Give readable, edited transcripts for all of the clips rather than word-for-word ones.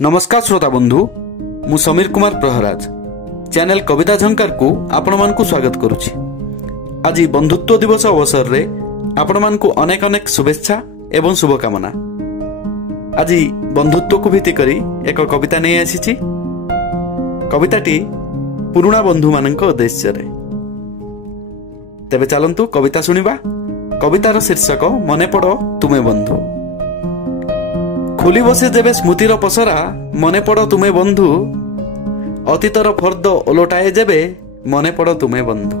नमस्कार श्रोता बंधु, मु समीर कुमार प्रहराज चैनल कविता झंकार को आपण मानकु स्वागत करुछि। आज बंधुत्व दिवस अवसर रे आपण मानकु अनेक अनेक शुभेच्छा एवं शुभकामना। आज बंधुत्व को भित्ति करी एक कविता नहीं आसी। कविताटी पुराना बंधु मानक उद्देश्य रे। तेबे चलंतु कविता सुनिबा। कवितार शीर्षक मने पड़ो तुमे बंधु। खोली बसे जेबे स्मृतिर पसरा मने पड़ो तुमे बंधु, अतीतर फर्द ओलटाए जेबे मने पड़ो तुमे बंधु।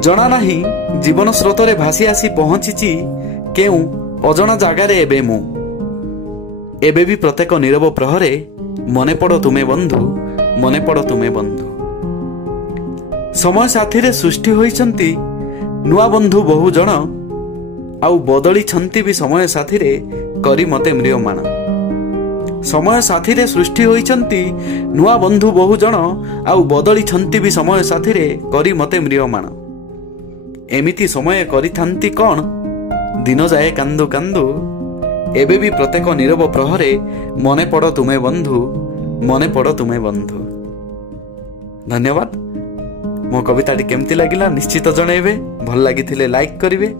जना नाही जीवन स्रोतरे भासी आसी पहुंची केउ अजणा जागारे एबे मु। एबे भी प्रत्येक नीरव प्रहरे मने पड़ो तुमे बंधु, मने पड़ो तुमे बंधु। समय साथी रे सृष्टि होइचंती नुआ बंधु बहु जण, आउ बदली छंती भी समय साथी रे करी मते म्रियमाण। समय साथी रे सृष्टि होइचंती नुआ बंधु बहु जण, आउ बदली छंती भी समय साथी रे करी मते म्रियमाण। एमिति समय करिथांती कोन दिन जाए कांदु कांदु, एबे भी प्रत्येक नीरव प्रहरे मने पड़ो तुमे बंधु, मने पड़ो तुमे बंधु। धन्यवाद। मो कविताटी केमती लागिला निश्चित जणेबे। भल लागिथिले लाइक करिवे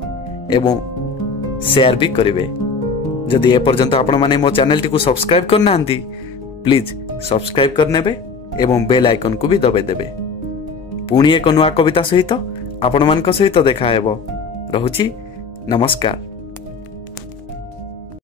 एवं शेयर भी करिवे। जदि ए पर्यंत आपण माने मो चैनल टी को सब्सक्राइब करना हंती, प्लीज सब्सक्राइब करनेबे एवं बेल आइकन को भी दबे देबे। पुणी एक नुआ कविता सहित आपण मानक सहित देखा हेबो। रहुची, नमस्कार।